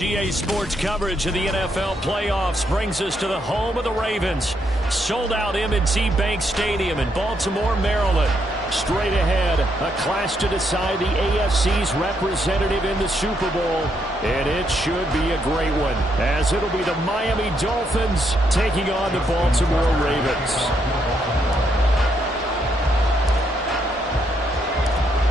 EA Sports coverage of the NFL playoffs brings us to the home of the Ravens. Sold out M&T Bank Stadium in Baltimore, Maryland. Straight ahead, a clash to decide the AFC's representative in the Super Bowl. And it should be a great one, as it'll be the Miami Dolphins taking on the Baltimore Ravens.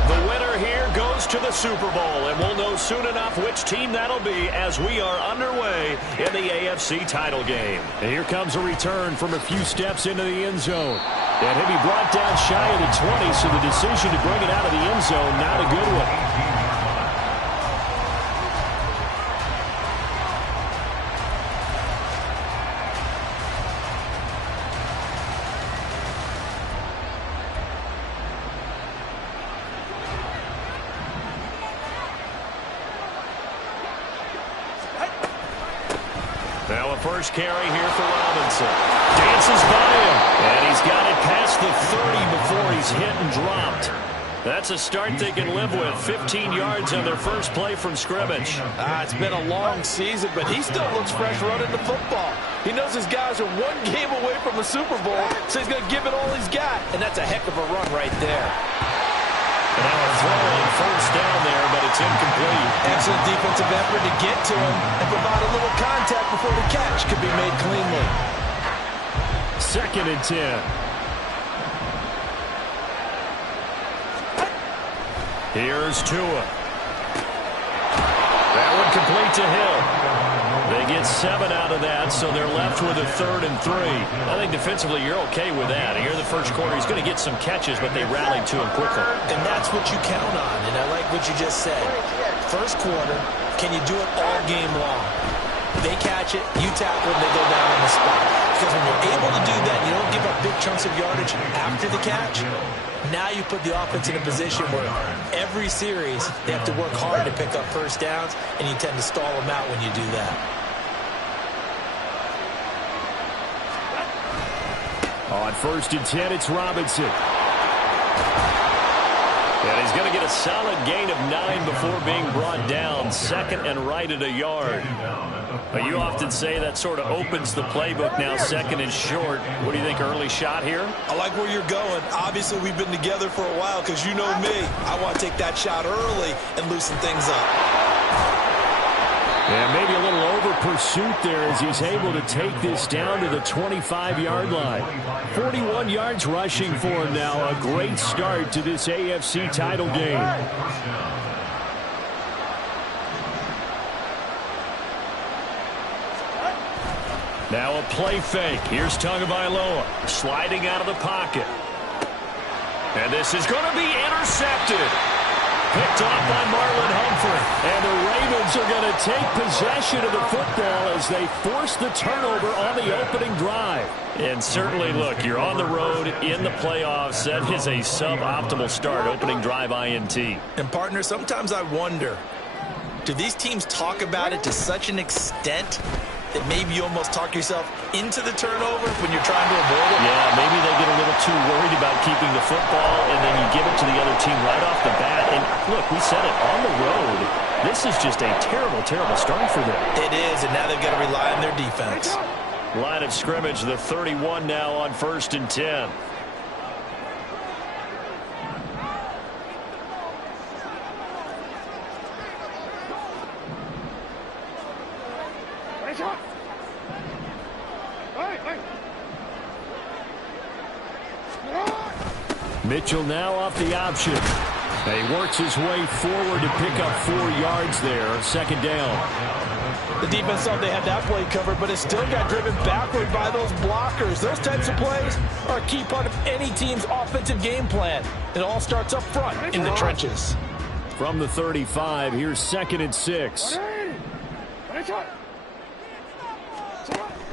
The winner here goes to the Super Bowl, and we'll know soon enough which team that'll be as we are underway in the AFC title game. And here comes a return from a few steps into the end zone. And he'll be brought down shy of the 20, so the decision to bring it out of the end zone, not a good one. Now a first carry here for Robinson. Dances by him, and he's got it past the 30 before he's hit and dropped. That's a start they can live with. 15 yards on their first play from scrimmage. It's been a long season, but he still looks fresh running the football. He knows his guys are one game away from the Super Bowl, so he's going to give it all he's got, and that's a heck of a run right there. And now a throw on first down there, but it's incomplete. Excellent defensive effort to get to him and provide a little contact before the catch could be made cleanly. 2nd and 10. Here's Tua. That one complete to Hill. They get 7 out of that, so they're left with a 3rd and 3. I think defensively you're okay with that. Here in the first quarter, he's going to get some catches, but they rallied to him quickly. And that's what you count on, and I like what you just said. First quarter, can you do it all game long? They catch it, you tackle them, they go down on the spot. Because when you're able to do that, you don't give up big chunks of yardage after the catch. Now you put the offense in a position where every series they have to work hard to pick up first downs, and you tend to stall them out when you do that. On 1st and 10, it's Robinson. And he's going to get a solid gain of 9 before being brought down. 2nd and right at a yard. But you often say that sort of opens the playbook now, 2nd and short. What do you think, early shot here? I like where you're going. Obviously, we've been together for a while because you know me. I want to take that shot early and loosen things up. And maybe a little over pursuit there as he's able to take this down to the 25-yard line. 41 yards rushing for him now. A great start to this AFC title game. Now a play fake. Here's Tagovailoa sliding out of the pocket. And this is going to be intercepted. Picked off by Marlon Humphrey. And the Ravens are going to take possession of the football as they force the turnover on the opening drive. And certainly, look, you're on the road in the playoffs. That is a suboptimal start, opening drive INT. And, partner, sometimes I wonder, do these teams talk about it to such an extent that maybe you almost talk yourself into the turnover when you're trying to avoid it? Yeah, maybe they get a little too worried about keeping the football, and then you give it to the other team right off the bat. And look, we said it, on the road, this is just a terrible, terrible start for them. It is, and now they've got to rely on their defense. Line of scrimmage, the 31 now on 1st and 10. Mitchell now off the option. He works his way forward to pick up 4 yards there. 2nd down. The defense thought they had that play covered, but it still got driven backward by those blockers. Those types of plays are a key part of any team's offensive game plan. It all starts up front in the trenches. From the 35, here's 2nd and 6.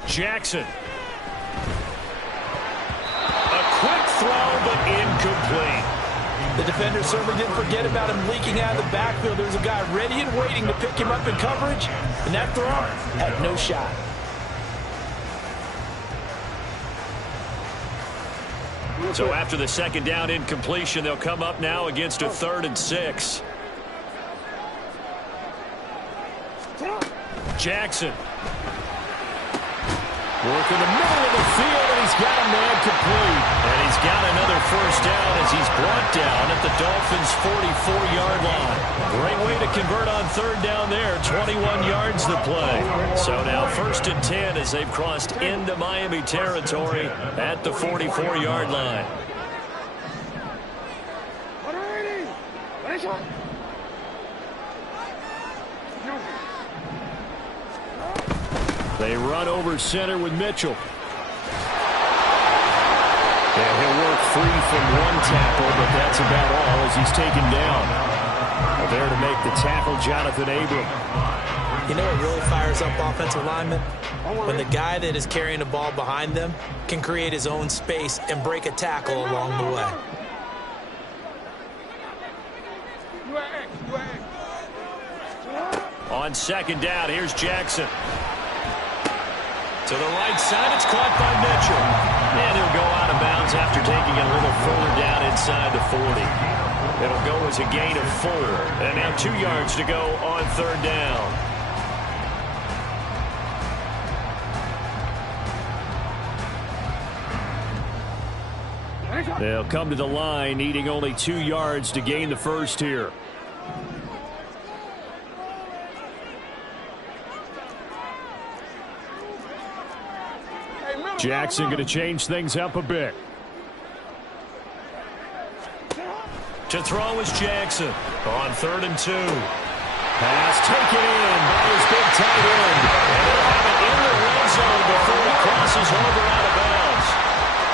Jackson. A quick throw, but incomplete. The defender certainly didn't forget about him leaking out of the backfield. There was a guy ready and waiting to pick him up in coverage, and that throw had no shot. So after the 2nd down incompletion, they'll come up now against a 3rd and 6. Jackson. Working the middle of the field, and he's got a man complete. And he's got another first down as he's brought down at the Dolphins' 44-yard line. Great way to convert on third down there. 21 yards to play. So now 1st and 10 as they've crossed into Miami territory at the 44-yard line. They run over center with Mitchell. And he'll work free from one tackle, but that's about all as he's taken down. There to make the tackle, Jonathan Abram. You know what really fires up offensive linemen? When the guy that is carrying the ball behind them can create his own space and break a tackle along the way. On 2nd down, here's Jackson. To the right side, it's caught by Mitchell. And he'll go out of bounds after taking it a little further down inside the 40. It'll go as a gain of 4. And now 2 yards to go on 3rd down. They'll come to the line, needing only 2 yards to gain the first here. Jackson going to change things up a bit. To throw is Jackson on 3rd and 2. Pass taken in by his big tight end. And they'll have it in the red zone before he crosses over out of bounds.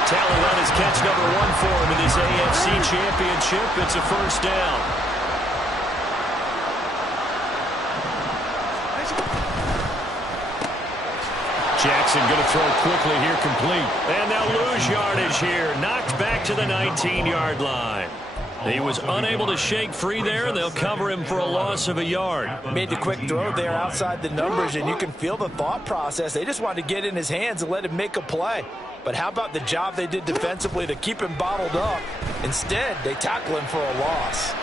Tally that is catch number 1 for him in this AFC Championship. It's a first down. Jackson going to throw quickly here, complete. And they'll lose yardage here. Knocked back to the 19-yard line. He was unable to shake free there, and they'll cover him for a loss of a yard. Made the quick throw there outside the numbers, and you can feel the thought process. They just wanted to get in his hands and let him make a play. But how about the job they did defensively to keep him bottled up? Instead, they tackle him for a loss.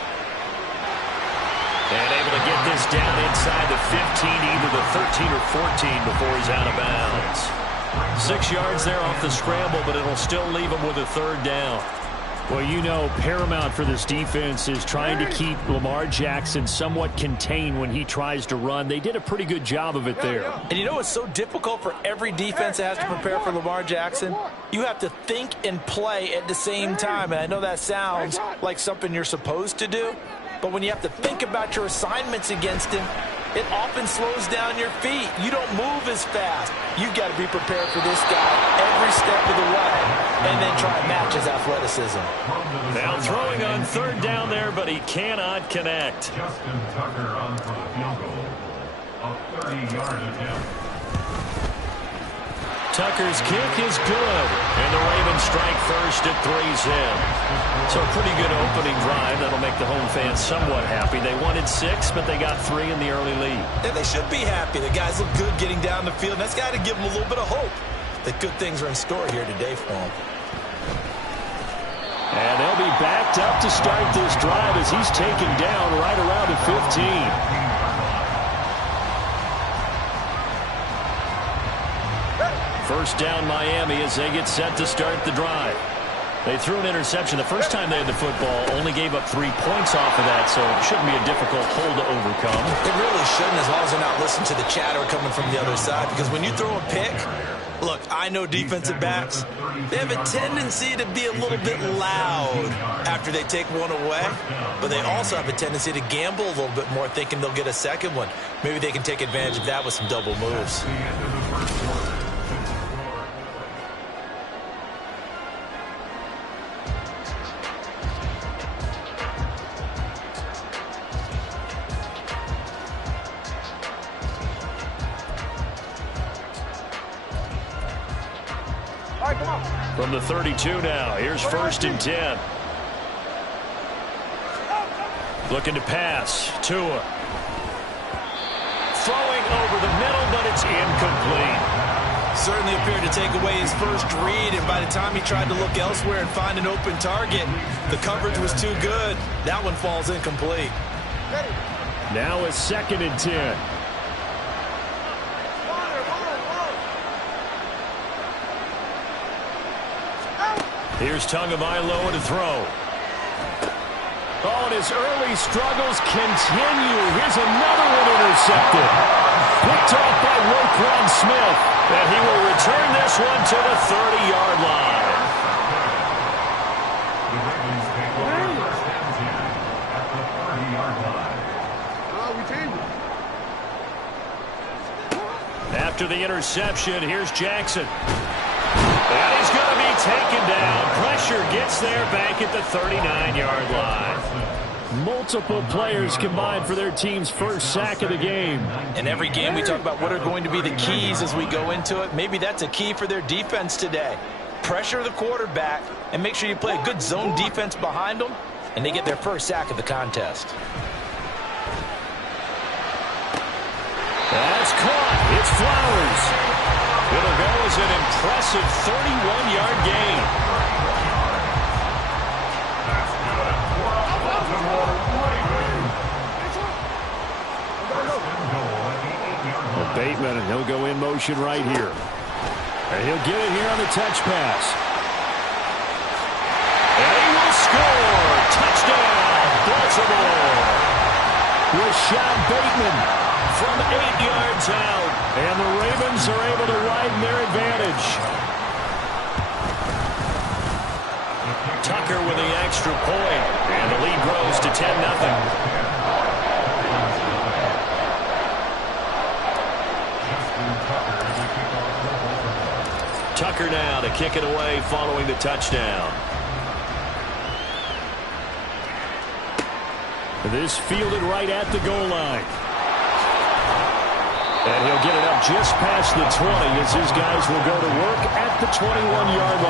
And able to get this down inside the 15, either the 13 or 14 before he's out of bounds. 6 yards there off the scramble, but it'll still leave him with a 3rd down. Well, you know, paramount for this defense is trying to keep Lamar Jackson somewhat contained when he tries to run. They did a pretty good job of it there. And you know it's so difficult for every defense that has to prepare for Lamar Jackson? You have to think and play at the same time. And I know that sounds like something you're supposed to do, but when you have to think about your assignments against him, it often slows down your feet. You don't move as fast. You've got to be prepared for this guy every step of the way and then try and match his athleticism. Now throwing on 3rd down there, but he cannot connect. Justin Tucker on for the field goal. A 30-yard attempt. Tucker's kick is good, and the Ravens strike first at 3's in. So a pretty good opening drive. That'll make the home fans somewhat happy. They wanted 6, but they got 3 in the early lead. And they should be happy. The guys look good getting down the field, and that's got to give them a little bit of hope that good things are in store here today for them. And they'll be backed up to start this drive as he's taken down right around the 15. First down Miami as they get set to start the drive. They threw an interception the first time they had the football, only gave up 3 points off of that, so it shouldn't be a difficult hole to overcome. It really shouldn't, as long as they're not listening to the chatter coming from the other side, because when you throw a pick, look, I know defensive backs, they have a tendency to be a little bit loud after they take one away, but they also have a tendency to gamble a little bit more, thinking they'll get a second one. Maybe they can take advantage of that with some double moves. From the 32 now, here's 1st and 10. Looking to pass. Tua. Throwing over the middle, but it's incomplete. Certainly appeared to take away his first read, and by the time he tried to look elsewhere and find an open target, the coverage was too good. That one falls incomplete. Now it's 2nd and 10. Here's Tagovailoa to throw. Oh, and his early struggles continue. Here's another one intercepted. Picked off by Roquan Smith. And he will return this one to the 30-yard line. The Ravens take over first and 10 at the 30-yard line. After the interception, here's Jackson. And he's going to be taken down. Pressure gets there back at the 39-yard line. Multiple players combined for their team's first sack of the game. In every game, we talk about what are going to be the keys as we go into it. Maybe that's a key for their defense today. Pressure the quarterback and make sure you play a good zone defense behind them, and they get their first sack of the contest. That's caught. It's Flowers. It'll go as an impressive 31-yard gain. Well, Bateman, and he'll go in motion right here. And he'll get it here on the touch pass. And he will score. Touchdown, Baltimore. Rashad Bateman from 8 yards out. And the Ravens are able to widen their advantage. Tucker with the extra point. And the lead grows to 10-0. Tucker now to kick it away following the touchdown. This fielded right at the goal line. And he'll get it up just past the 20 as his guys will go to work at the 21-yard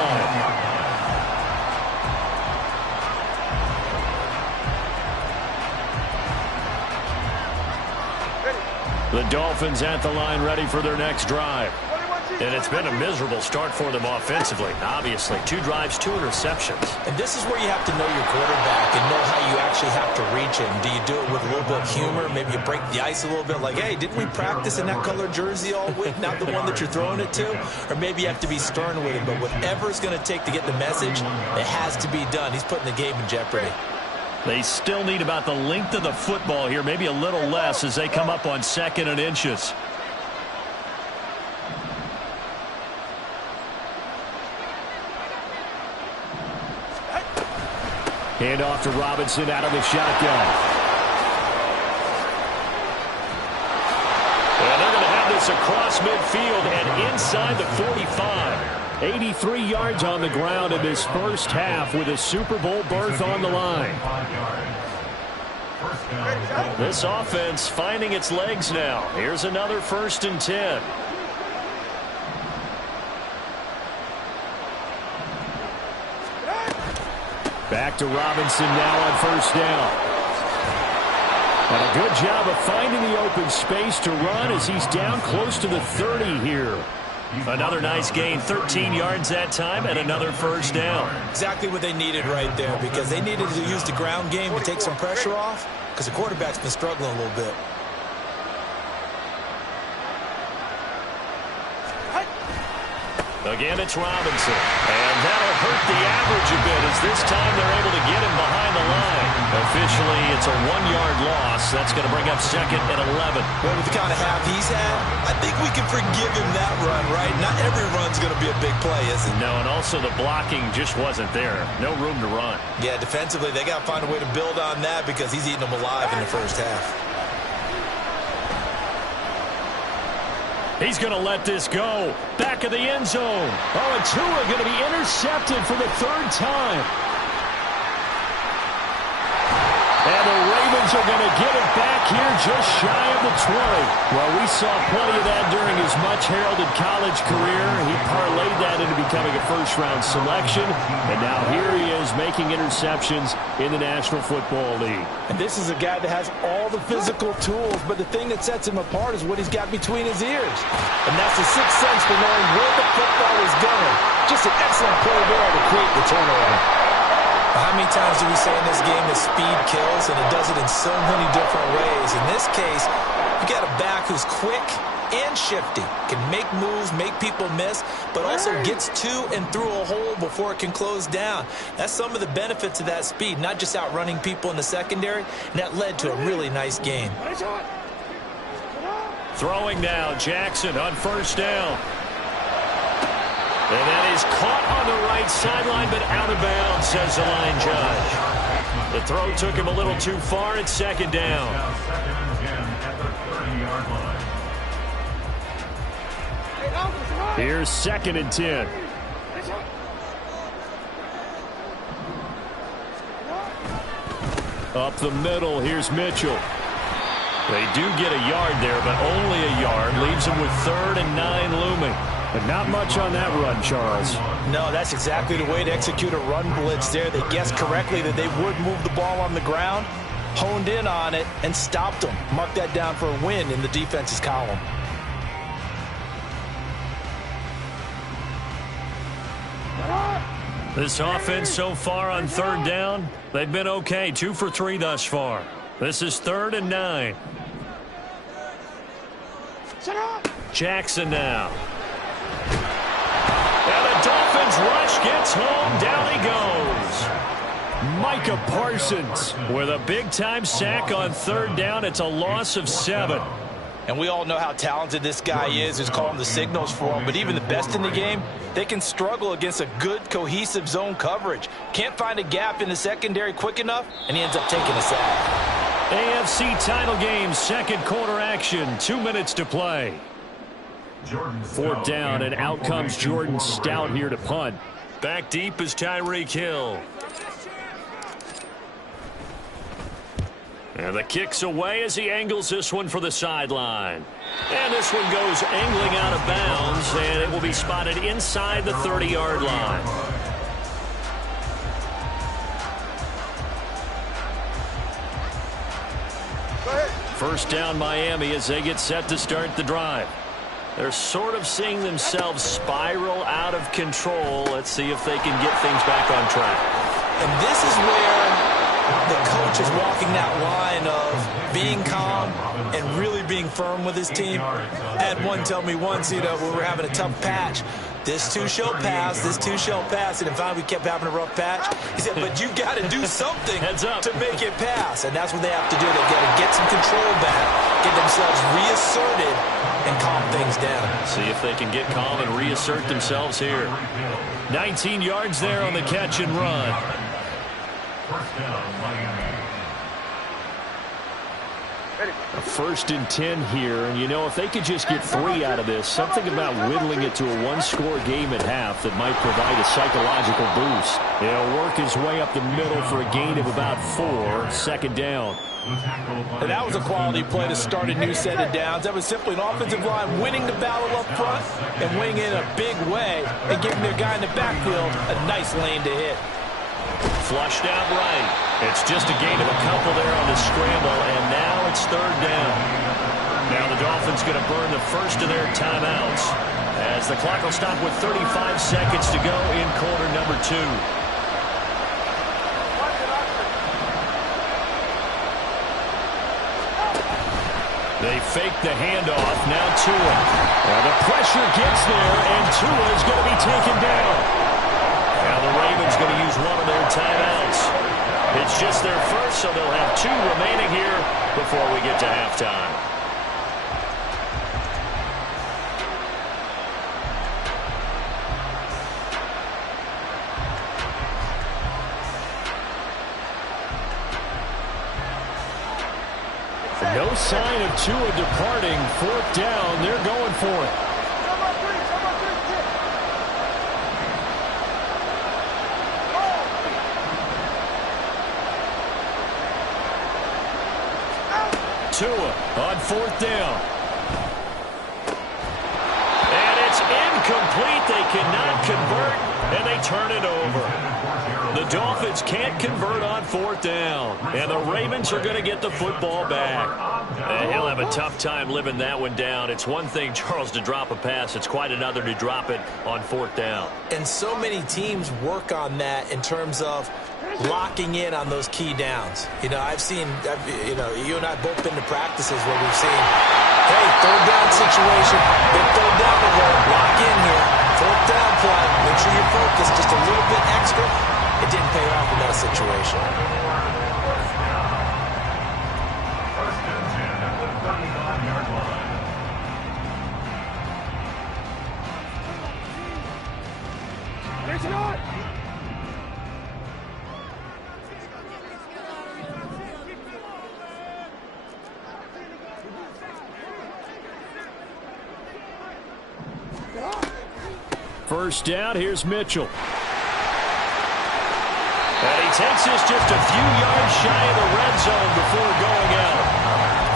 line. The Dolphins at the line ready for their next drive. And it's been a miserable start for them offensively. Obviously, 2 drives, 2 interceptions. And this is where you have to know your quarterback and know how you actually have to reach him. Do you do it with a little bit of humor? Maybe you break the ice a little bit like, hey, didn't we practice in that colored jersey all week? Not the one that you're throwing it to? Or maybe you have to be stern with him. But whatever it's going to take to get the message, it has to be done. He's putting the game in jeopardy. They still need about the length of the football here, maybe a little less as they come up on 2nd and inches. Hand off to Robinson out of the shotgun. And they're going to have this across midfield and inside the 45. 83 yards on the ground in this first half with a Super Bowl berth on the line. This offense finding its legs now. Here's another 1st and 10. Back to Robinson now on 1st down. And a good job of finding the open space to run as he's down close to the 30 here. Another nice gain, 13 yards that time, and another 1st down. Exactly what they needed right there, because they needed to use the ground game to take some pressure off, because the quarterback's been struggling a little bit. Again, it's Robinson. And that'll hurt the average a bit as this time they're able to get him behind the line. Officially, it's a 1-yard loss. That's going to bring up 2nd and 11. Well, with the kind of half he's had, I think we can forgive him that run, right? Not every run's going to be a big play, is it? No, and also the blocking just wasn't there. No room to run. Yeah, defensively, they got to find a way to build on that because he's eating them alive in the first half. He's going to let this go. Back of the end zone. Oh, and Tua going to be intercepted for the 3rd time. And the Ravens are going to get it back here just shy of the 20. Well, we saw plenty of that during his much-heralded college career. He parlayed that into becoming a first-round selection. And now here he is making interceptions in the National Football League. And this is a guy that has all the physical tools, but the thing that sets him apart is what he's got between his ears. And that's the sixth sense for knowing where the football is going. Just an excellent play there to create the turnaround. How many times do we say in this game that speed kills, and it does it in so many different ways. In this case, you got a back who's quick and shifty, can make moves, make people miss, but also gets to and through a hole before it can close down. That's some of the benefits of that speed, not just outrunning people in the secondary, and that led to a really nice game. Throwing now, Jackson on first down. And that is caught on the right sideline, but out of bounds, says the line judge. The throw took him a little too far. It's second down. Here's 2nd and 10. Up the middle, here's Mitchell. They do get a yard there, but only a yard. Leaves them with 3rd and 9 looming. But not much on that run, Charles. No, that's exactly the way to execute a run blitz there. They guessed correctly that they would move the ball on the ground, honed in on it, and stopped them. Mark that down for a win in the defense's column. This offense so far on 3rd down, they've been okay. 2 for 3 thus far. This is 3rd and 9. Jackson now. And the Dolphins rush gets home. Down he goes. Micah Parsons with a big-time sack on 3rd down. It's a loss of 7. And we all know how talented this guy is, who's calling the signals for him. But even the best in the game, they can struggle against a good, cohesive zone coverage. Can't find a gap in the secondary quick enough, and he ends up taking a sack. AFC title game, 2nd quarter action. 2 minutes to play. 4th down, and out comes Jordan Stout here to punt. Back deep is Tyreek Hill. And the kick's away as he angles this one for the sideline. And this one goes angling out of bounds, and it will be spotted inside the 30-yard line. First down Miami as they get set to start the drive. They're sort of seeing themselves spiral out of control. Let's see if they can get things back on track. And this is where the coach is walking that line of being calm and really being firm with his team. I had one tell me once, when we were having a tough patch, this too shall pass, this too shall pass. And in fact, we kept having a rough patch. He said, but you got to do something to make it pass. And that's what they have to do. They've got to get some control back, get themselves reasserted, and calm things down. See if they can get calm and reassert themselves here. 19 yards there on the catch and run. A 1st and 10 here, and if they could just get 3 out of this, something about whittling it to a 1-score game at half that might provide a psychological boost. He'll work his way up the middle for a gain of about 4, 2nd down. And that was a quality play to start a new set of downs. That was simply an offensive line winning the battle up front and winning in a big way and giving their guy in the backfield a nice lane to hit. Flushed out right. It's just a gain of a couple there on the scramble, and now it's 3rd down. Now the Dolphins going to burn the first of their timeouts as the clock will stop with 35 seconds to go in quarter number 2. They fake the handoff. Now Tua. Well, the pressure gets there, and Tua is going to be taken down. Now the Ravens going to use one of their timeouts. It's just their first, so they'll have 2 remaining here before we get to halftime. No sign of Tua departing. 4th down. They're going for it. Tua on 4th down. And it's incomplete. They cannot convert, and they turn it over. The Dolphins can't convert on 4th down, and the Ravens are going to get the football back. And he'll have a tough time living that one down. It's one thing, Charles, to drop a pass. It's quite another to drop it on 4th down. And so many teams work on that in terms of locking in on those key downs. You know, you and I both been to practices where we've seen, hey, third down situation, big third down alert, lock in here, fourth down play, make sure you're focused just a little bit extra. It didn't pay off in that situation. First and 10 at the 35-yard line. First down, here's Mitchell. And he takes this just a few yards shy of the red zone before going out.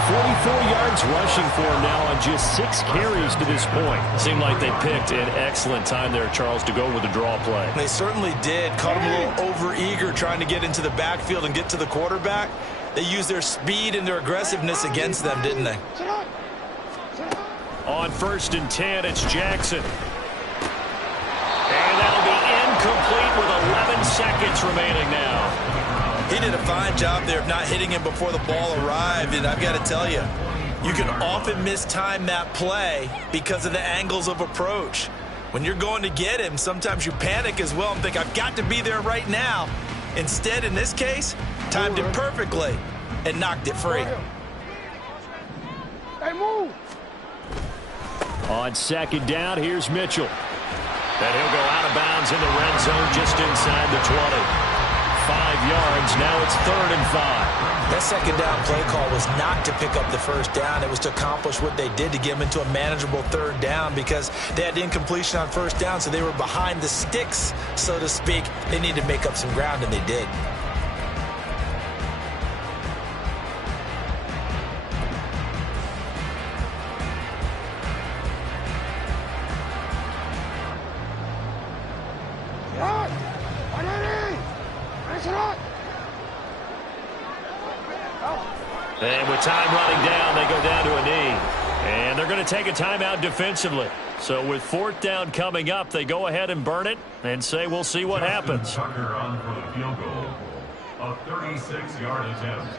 44 yards rushing for him now on just 6 carries to this point. Seemed like they picked an excellent time there, Charles, to go with the draw play. They certainly did. Caught him a little over-eager trying to get into the backfield and get to the quarterback. They used their speed and their aggressiveness against them, didn't they? On first and 10, it's Jackson. And that'll be incomplete with 11 seconds remaining now. He did a fine job there of not hitting him before the ball arrived, and I've got to tell you, you can often mistime that play because of the angles of approach. When you're going to get him, sometimes you panic as well and think, I've got to be there right now. Instead, in this case, timed it perfectly and knocked it free. Hey, move! On second down, here's Mitchell. And he'll go out of bounds in the red zone just inside the 20. 5 yards, now it's 3rd and 5. That second down play call was not to pick up the first down. It was to accomplish what they did to get them into a manageable 3rd down because they had incompletion on first down, so they were behind the sticks, so to speak. They needed to make up some ground, and they did. And with time running down, they go down to a knee. And they're going to take a timeout defensively. So with 4th down coming up, they go ahead and burn it and say we'll see what happens. Tucker on for the field goal. A 36-yard attempt.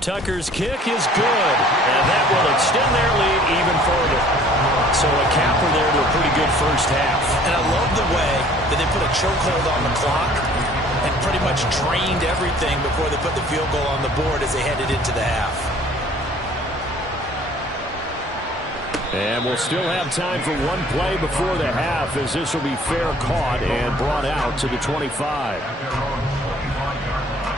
Tucker's kick is good, and that will extend their lead even further. So a capper there to a pretty good first half. And I love the way that they put a chokehold on the clock and pretty much drained everything before they put the field goal on the board as they headed into the half. And we'll still have time for one play before the half as this will be fair caught and brought out to the 25. At their own 25-yard line.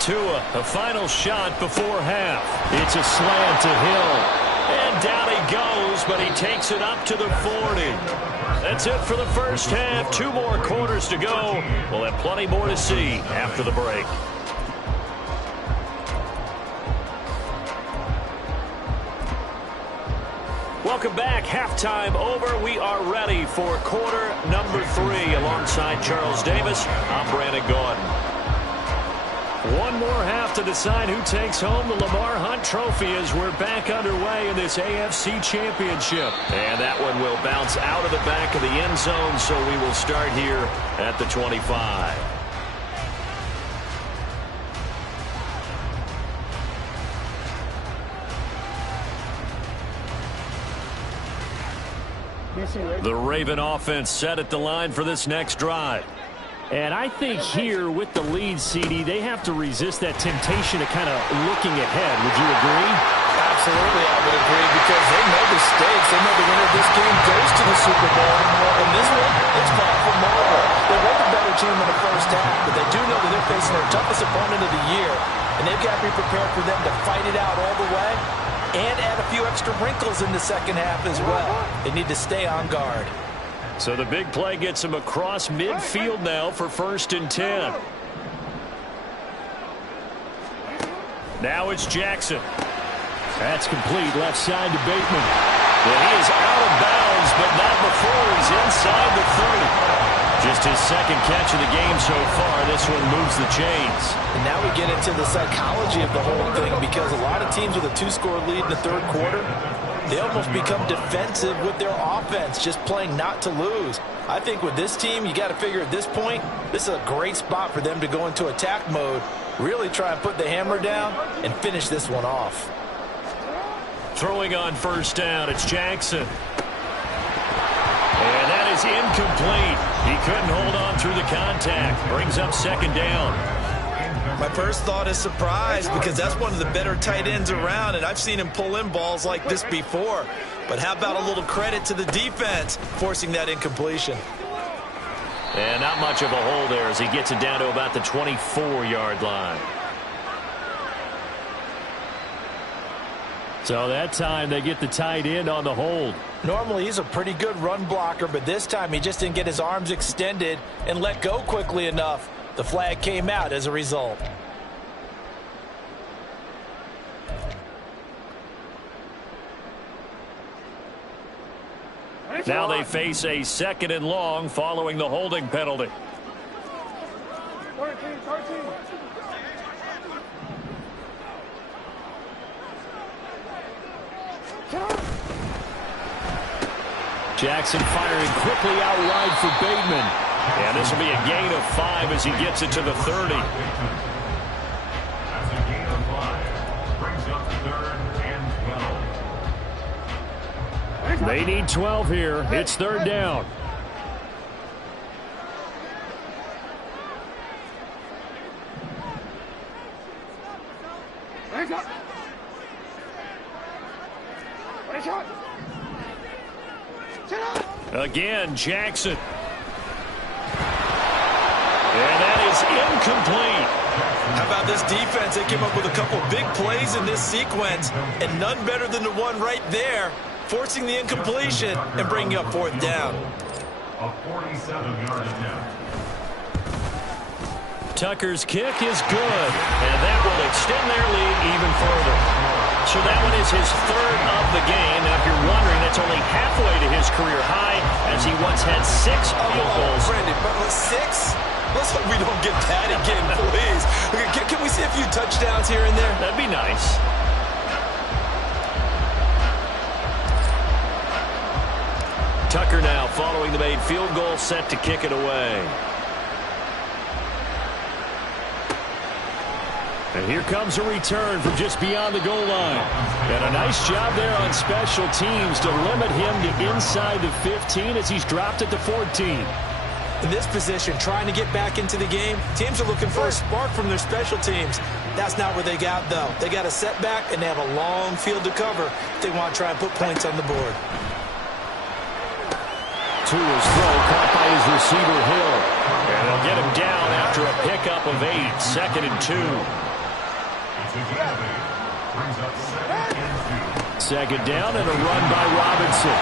Tua, a final shot before half. It's a slant to Hill. And down he goes, but he takes it up to the 40. That's it for the first half. 2 more quarters to go. We'll have plenty more to see after the break. Welcome back. Halftime over. We are ready for quarter number 3. Alongside Charles Davis, I'm Brandon Gordon. One more half to decide who takes home the Lamar Hunt Trophy as we're back underway in this AFC Championship. And that one will bounce out of the back of the end zone, so we will start here at the 25. The Raven offense set at the line for this next drive. And I think here with the lead, CD, they have to resist that temptation of kind of looking ahead. Would you agree? Absolutely, I would agree, because they know the stakes. They know the winner of this game goes to the Super Bowl. And this one, it's far from over. They were the better team in the first half, but they do know that they're facing their toughest opponent of the year. And they've got to be prepared for them to fight it out all the way and add a few extra wrinkles in the second half as well. They need to stay on guard. So the big play gets him across midfield now for 1st and 10. Now it's Jackson. That's complete left side to Bateman. And he is out of bounds, but not before he's inside the 30. Just his second catch of the game so far. This one moves the chains. And now we get into the psychology of the whole thing, because a lot of teams with a 2-score lead in the third quarter, they almost become defensive with their offense, just playing not to lose. I think with this team, you got to figure at this point, this is a great spot for them to go into attack mode, really try and put the hammer down and finish this one off. Throwing on first down, it's Jackson. And that is incomplete. He couldn't hold on through the contact. Brings up second down. My first thought is surprise, because that's one of the better tight ends around, and I've seen him pull in balls like this before. But how about a little credit to the defense forcing that incompletion? And not much of a hole there as he gets it down to about the 24-yard line. So that time they get the tight end on the hold. Normally he's a pretty good run blocker, but this time he just didn't get his arms extended and let go quickly enough. The flag came out as a result. Now they face a 2nd and long following the holding penalty. 13. Jackson firing quickly out wide for Bateman. And this will be a gain of 5 as he gets it to the 30. That's a gain of 5. Brings up 3rd and 12. They need 12 here. It's 3rd down. Again, Jackson. And that is incomplete. How about this defense? They came up with a couple big plays in this sequence, and none better than the one right there, forcing the incompletion and bringing up 4th down. A 47-yard attempt. Tucker's kick is good, and that will extend their lead even further. So that one is his 3rd of the game. Now, if you're wondering, that's only halfway to his career high, as he once had 6 field goals. Brandon, but 6? Let's hope we don't get that again, please. Can we see a few touchdowns here and there? That'd be nice. Tucker now following the made field goal, set to kick it away. And here comes a return from just beyond the goal line. And a nice job there on special teams to limit him to inside the 15 as he's dropped it to 14. In this position, trying to get back into the game, teams are looking for a spark from their special teams. That's not what they got, though. They got a setback, and they have a long field to cover if they want to try and put points on the board. To his throw, caught by his receiver, Hill. And they'll get him down after a pickup of 8, 2nd and 2. Brings up 2nd and 2. 2nd down and a run by Robinson.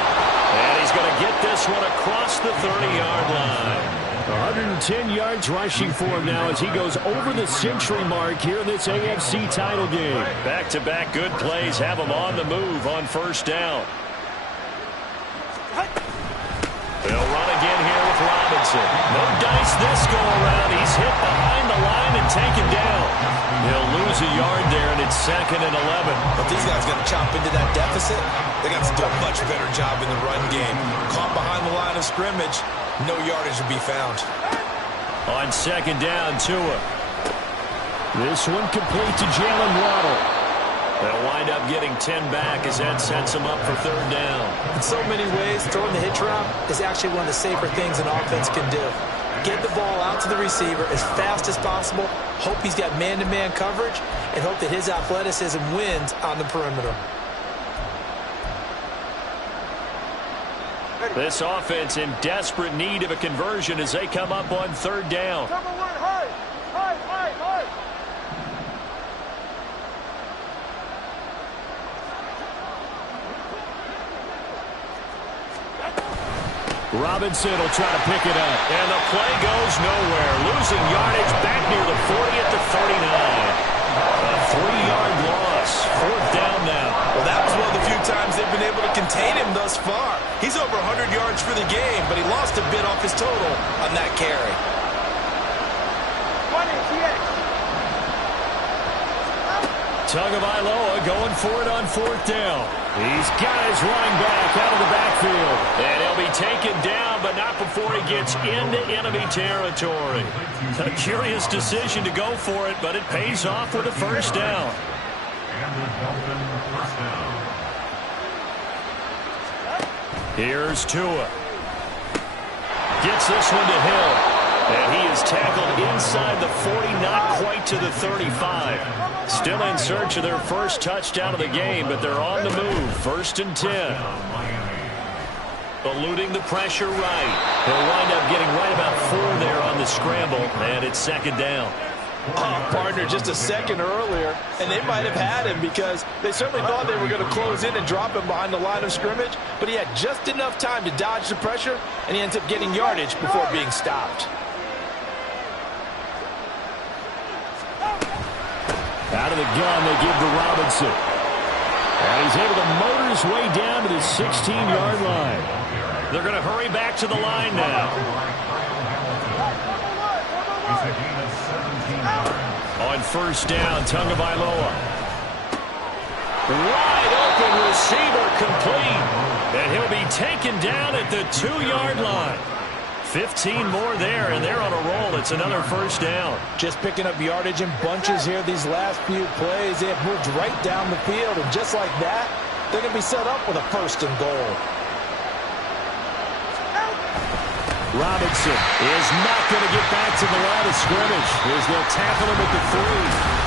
And he's going to get this one across the 30-yard line. 110 yards rushing for him now as he goes over the century mark here in this AFC title game. Back-to-back good plays have him on the move on 1st down. They'll run again here with Robinson. No dice this go-around. He's hit behind the line and taken down. He'll lose a yard there, and it's 2nd and 11. But these guys got to chop into that deficit. They got to do a much better job in the run game. Caught behind the line of scrimmage, no yardage to be found. On 2nd down, Tua. This one complete to Jalen Waddle. They'll wind up getting 10 back as that sets them up for 3rd down. In so many ways, throwing the hitch route is actually one of the safer things an offense can do. Get the ball out to the receiver as fast as possible, hope he's got man-to-man coverage, and hope that his athleticism wins on the perimeter. This offense in desperate need of a conversion as they come up on 3rd down. Number 1, high. Robinson will try to pick it up. And the play goes nowhere. Losing yardage back near the 40 at the 39. A 3-yard thus far. He's over 100 yards for the game, but he lost a bit off his total on that carry. Tagovailoa going for it on fourth down. He's got his running back out of the backfield. And he'll be taken down, but not before he gets into enemy territory. A curious decision to go for it, but it pays off with a first down. And the Dolphins first down. Here's Tua. Gets this one to Hill. And he is tackled inside the 40, not quite to the 35. Still in search of their first touchdown of the game, but they're on the move. 1st and 10. Eluding the pressure right. He'll wind up getting right about 4 there on the scramble, and it's 2nd down. Oh, partner, just a second earlier, and they might have had him because they certainly thought they were going to close in and drop him behind the line of scrimmage, but he had just enough time to dodge the pressure, and he ends up getting yardage before being stopped. Out of the gun, they give to Robinson. And he's able to motor his way down to the 16-yard line. They're going to hurry back to the line now. On 1st down, Tagovailoa. Wide open receiver complete. And he'll be taken down at the 2-yard line. 15 more there, and they're on a roll. It's another 1st down. Just picking up yardage in bunches here these last few plays. They have moved right down the field, and just like that, they're going to be set up with a 1st and goal. Robinson is not going to get back to the line of scrimmage as they'll tackle him at the 3.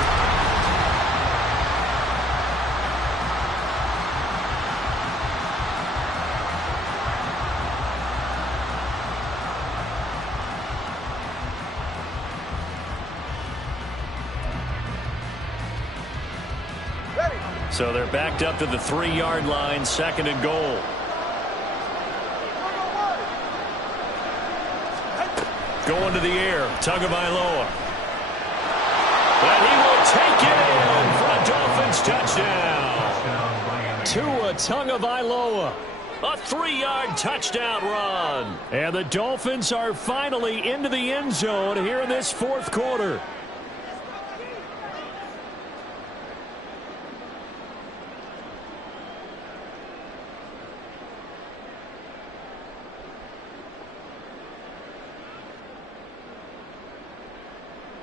So they're backed up to the 3-yard line, 2nd and goal. Going to the air, Tagovailoa. And he will take it in for a Dolphins touchdown. Tua Tagovailoa. A 3-yard touchdown run. And the Dolphins are finally into the end zone here in this 4th quarter.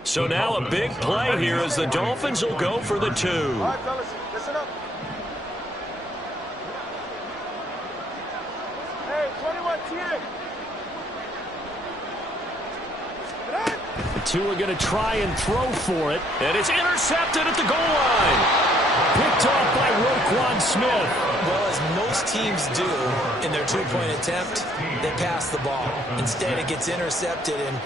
So now a big play here as the Dolphins will go for the 2. All right, fellas, listen up. Hey, 21 TN. Tua going to try and throw for it. And it's intercepted at the goal line. Picked off by Roquan Smith. Well, as most teams do in their 2-point attempt, they pass the ball. Instead, it gets intercepted, and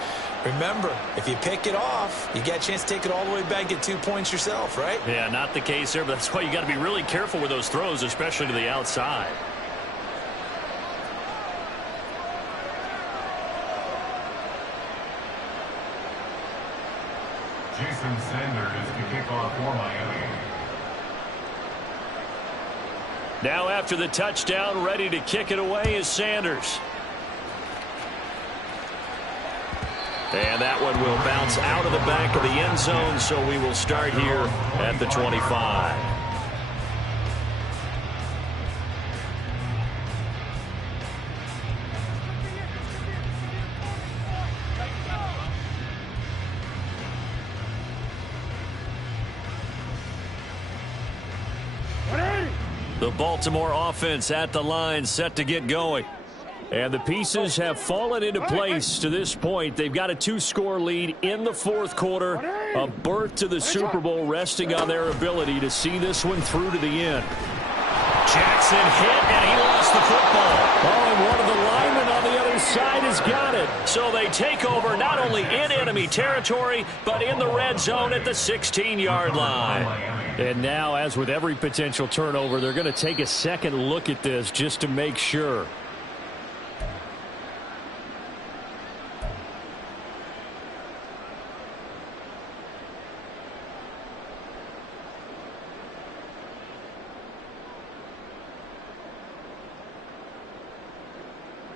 remember, if you pick it off, you get a chance to take it all the way back, get 2 points yourself, right? Yeah, not the case there, but that's why you got to be really careful with those throws, especially to the outside. Jason Sanders to kick off for Miami. Now after the touchdown, ready to kick it away is Sanders. And that one will bounce out of the back of the end zone, so we will start here at the 25. The Baltimore offense at the line, set to get going. And the pieces have fallen into place to this point. They've got a 2-score lead in the 4th quarter. A berth to the Super Bowl resting on their ability to see this one through to the end. Jackson hit, and he lost the football. Oh, and one of the linemen on the other side has got it. So they take over not only in enemy territory, but in the red zone at the 16-yard line. And now, as with every potential turnover, they're going to take a second look at this just to make sure.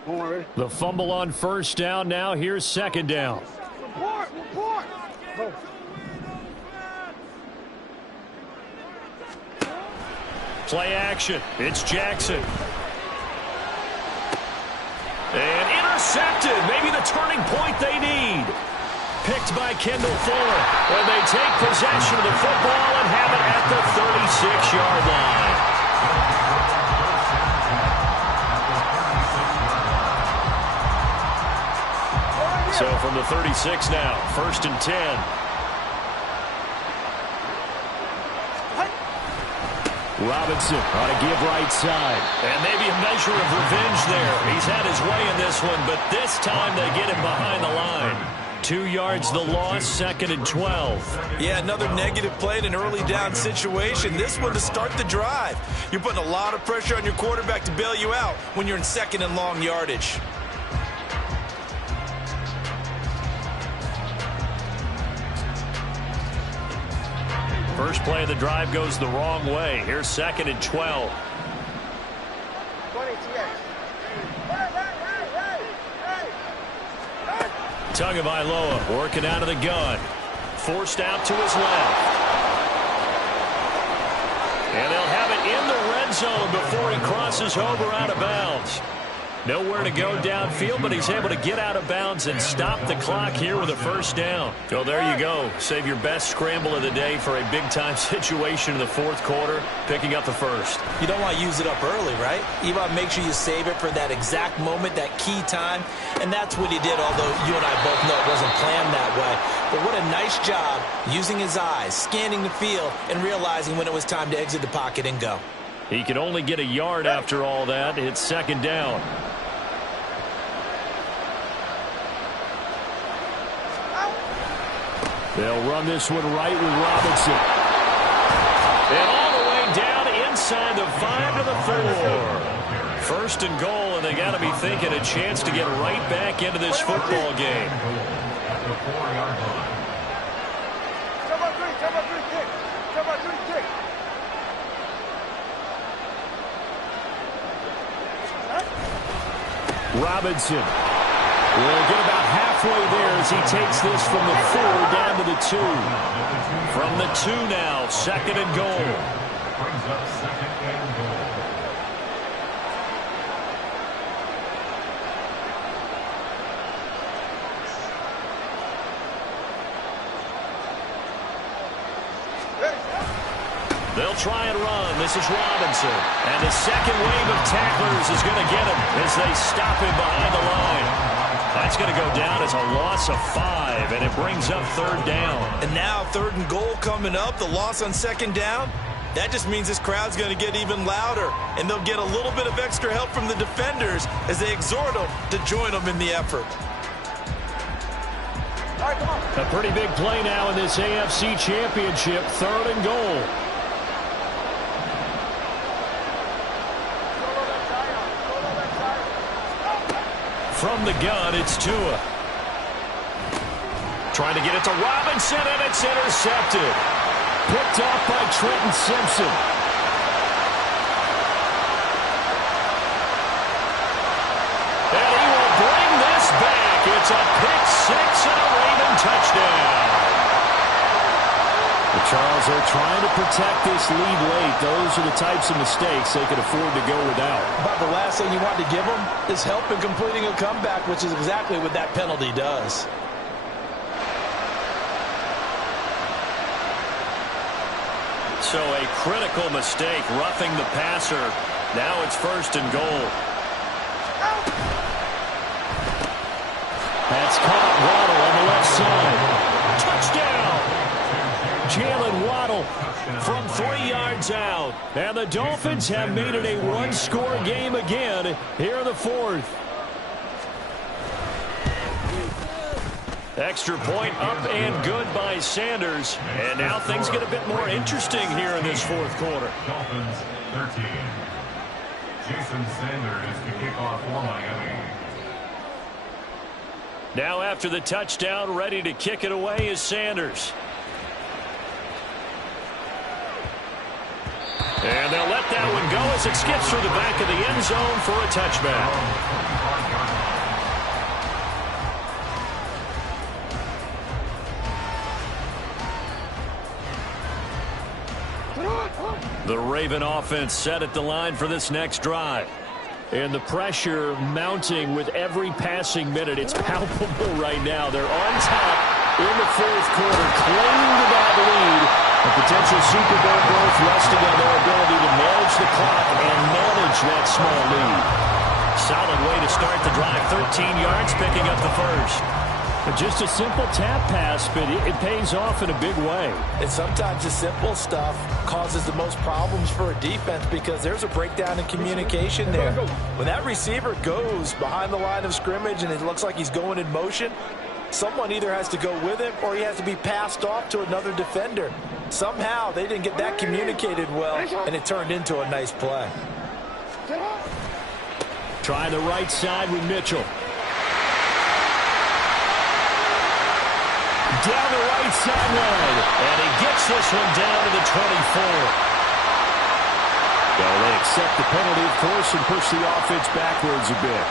The fumble on first down. Now here's second down. Report. Play action. It's Jackson. And intercepted. Maybe the turning point they need. Picked by Kendall Fuller. And they take possession of the football and have it at the 36-yard line. So from the 36 now, 1st and 10. Robinson on a give right side. And maybe a measure of revenge there. He's had his way in this one, but this time they get him behind the line. 2 yards the loss, 2nd and 12. Yeah, another negative play in an early down situation. This one to start the drive. You're putting a lot of pressure on your quarterback to bail you out when you're in 2nd and long yardage. First play of the drive goes the wrong way. Here's 2nd and 12. 20 TX. Tagovailoa working out of the gun. Forced out to his left. And they'll have it in the red zone before he crosses over out of bounds. Nowhere to go downfield, but he's able to get out of bounds and stop the clock here with a first down. So there you go. Save your best scramble of the day for a big-time situation in the 4th quarter, picking up the first. You don't want to use it up early, right? You want to make sure you save it for that exact moment, that key time. And that's what he did, although you and I both know it wasn't planned that way. But what a nice job using his eyes, scanning the field, and realizing when it was time to exit the pocket and go. He could only get a yard after all that. It's 2nd down. They'll run this one right with Robinson. And all the way down inside the 5 to the 4. 1st and goal, and they got to be thinking a chance to get right back into this football game. At the 4-yard line. Cover three, kick. Robinson will get about halfway there as he takes this from the 4 down to the 2. From the 2 now, 2nd and goal. Brings up 2nd and goal. They'll try and run. This is Robinson. And the second wave of tacklers is going to get him as they stop him behind the line. That's going to go down as a loss of 5, and it brings up 3rd down. And now 3rd and goal coming up, the loss on 2nd down. That just means this crowd's going to get even louder, and they'll get a little bit of extra help from the defenders as they exhort them to join them in the effort. All right, come on. A pretty big play now in this AFC Championship, 3rd and goal. From the gun, it's Tua. Trying to get it to Robinson, and it's intercepted. Picked off by Trenton Simpson. And he will bring this back. It's a pick-6 and a Raven touchdown. The Charles are trying to protect this lead late. Those are the types of mistakes they can afford to go without. But the last thing you want to give them is help in completing a comeback, which is exactly what that penalty does. So a critical mistake, roughing the passer. Now it's 1st and goal. That's caught. Waddle on the left side. Touchdown! Jalen Waddle from 3 yards out. And the Dolphins have made it a one-score game again here in the 4th. Extra point up and good by Sanders. And now things get a bit more interesting here in this 4th quarter. Dolphins 13. Jason Sanders to kick off for Miami. Now after the touchdown, ready to kick it away is Sanders. And they'll let that one go as it skips through the back of the end zone for a touchback. The Raven offense set at the line for this next drive. And the pressure mounting with every passing minute. It's palpable right now. They're on top in the fourth quarter, claiming that lead. A potential Super Bowl berth resting on their ability to manage the clock and manage that small lead. Solid way to start the drive. 13 yards, picking up the first. Just a simple tap pass, but it pays off in a big way. And sometimes the simple stuff causes the most problems for a defense because there's a breakdown in communication there. When that receiver goes behind the line of scrimmage and it looks like he's going in motion, someone either has to go with him or he has to be passed off to another defender. Somehow they didn't get that communicated well, and it turned into a nice play. Try the right side with Mitchell. Down the right sideline. And he gets this one down to the 24. Well, they accept the penalty, of course, and push the offense backwards a bit.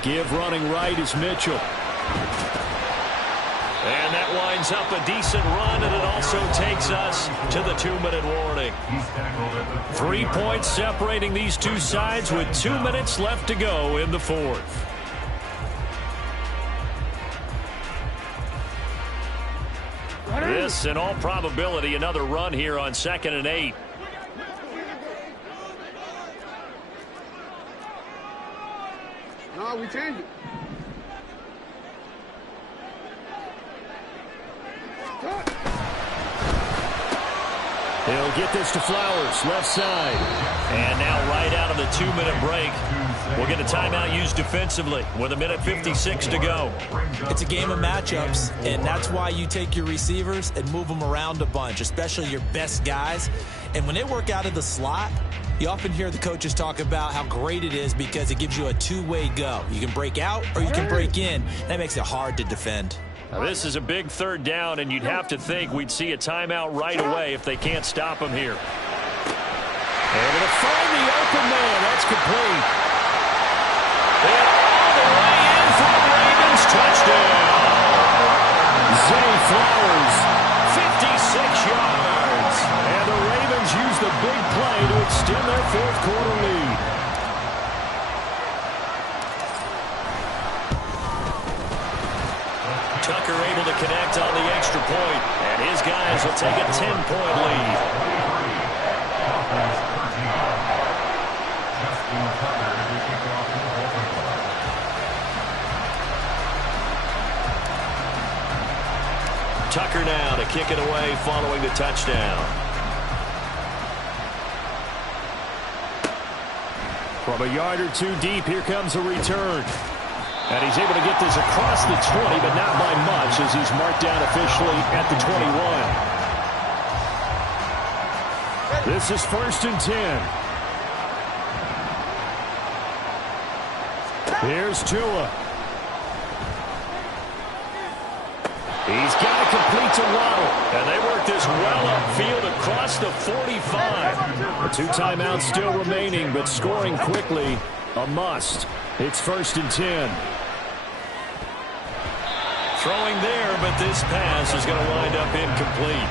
Give running right is Mitchell. And that winds up a decent run, and it also takes us to the 2-minute warning. 3 points separating these two sides with 2 minutes left to go in the fourth. This, in all probability, another run here on 2nd and 8. No, we changed it. He'll get this to Flowers, left side. And now right out of the 2-minute break, we'll get a timeout used defensively with 1:56 to go. It's a game of matchups, and that's why you take your receivers and move them around a bunch, especially your best guys. And when they work out of the slot, you often hear the coaches talk about how great it is because it gives you a two-way go. You can break out or you can break in. That makes it hard to defend. Now, this is a big 3rd down, and you'd have to think we'd see a timeout right away if they can't stop him here. Able to find the open man. That's complete. And all the way in for the Ravens. Touchdown. Zay Flowers. 56 yards. And the Ravens use the big play to extend their fourth quarter lead. Tucker able to connect on the extra point, and his guys will take a 10-point lead. Tucker now to kick it away following the touchdown. From a yard or two deep, here comes a return. And he's able to get this across the 20, but not by much as he's marked down officially at the 21. This is 1st and 10. Here's Tua. He's got to complete to Waddle. And they work this well upfield across the 45. The 2 timeouts still remaining, but scoring quickly, a must. It's 1st and 10. Throwing there, but this pass is going to wind up incomplete.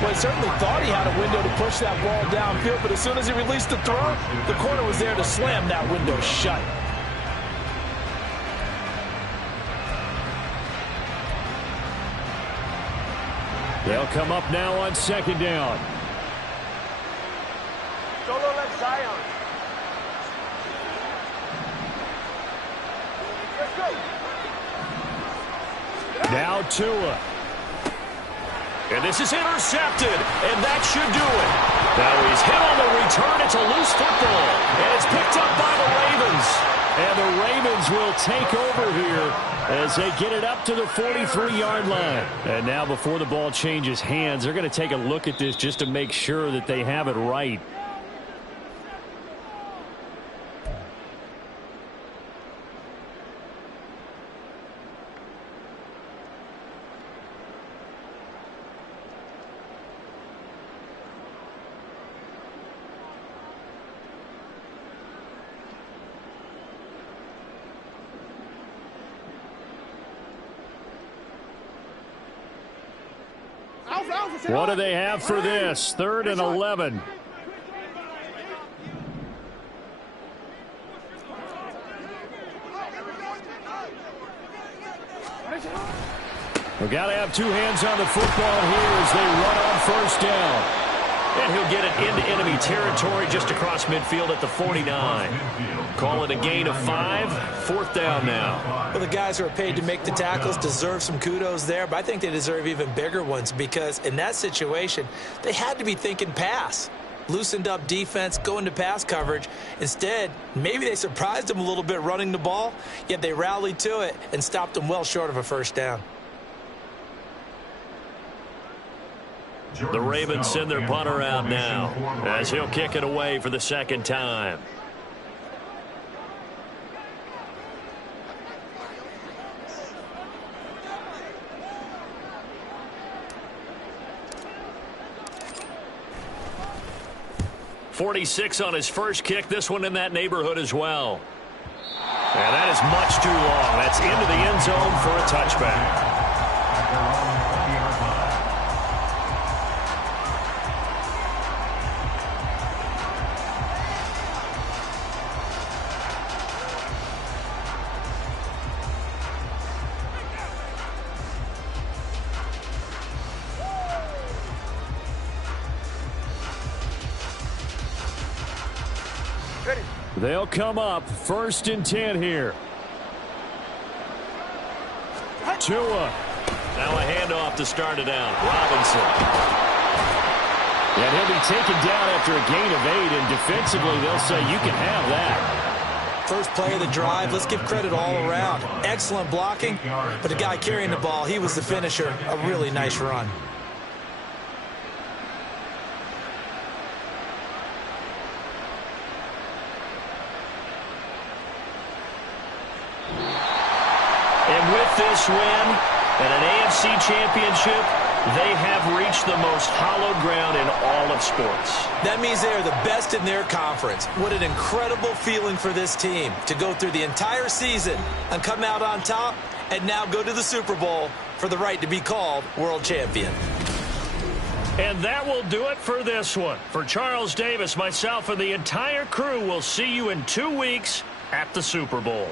Well, he certainly thought he had a window to push that ball downfield, but as soon as he released the throw, the corner was there to slam that window shut. They'll come up now on 2nd down. Solo left Zion. Let's go. Now Tua. And this is intercepted, and that should do it. Now he's hit on the return. It's a loose football, and it's picked up by the Ravens. And the Ravens will take over here as they get it up to the 43-yard line. And now before the ball changes hands, they're going to take a look at this just to make sure that they have it right. What do they have for this? 3rd and 11. We've got to have two hands on the football here as they run on first down. And he'll get it into enemy territory just across midfield at the 49. Call it a gain of 5. 4th down now. Well, the guys who are paid to make the tackles deserve some kudos there, but I think they deserve even bigger ones because in that situation, they had to be thinking pass. Loosened up defense, going to pass coverage. Instead, maybe they surprised them a little bit running the ball, yet they rallied to it and stopped them well short of a first down. The Ravens send their punter out now as he'll kick it away for the 2nd time. .46 on his first kick. This one in that neighborhood as well. And that is much too long. That's into the end zone for a touchback. They'll come up 1st and 10 here. Tua. Now a handoff to start it out. Robinson. And he'll be taken down after a gain of 8, and defensively they'll say you can have that. First play of the drive, let's give credit all around. Excellent blocking, but the guy carrying the ball, he was the finisher. A really nice run. And with this win and an AFC Championship, they have reached the most hallowed ground in all of sports. That means they are the best in their conference. What an incredible feeling for this team to go through the entire season and come out on top and now go to the Super Bowl for the right to be called world champion. And that will do it for this one. For Charles Davis, myself, and the entire crew, will see you in 2 weeks at the Super Bowl.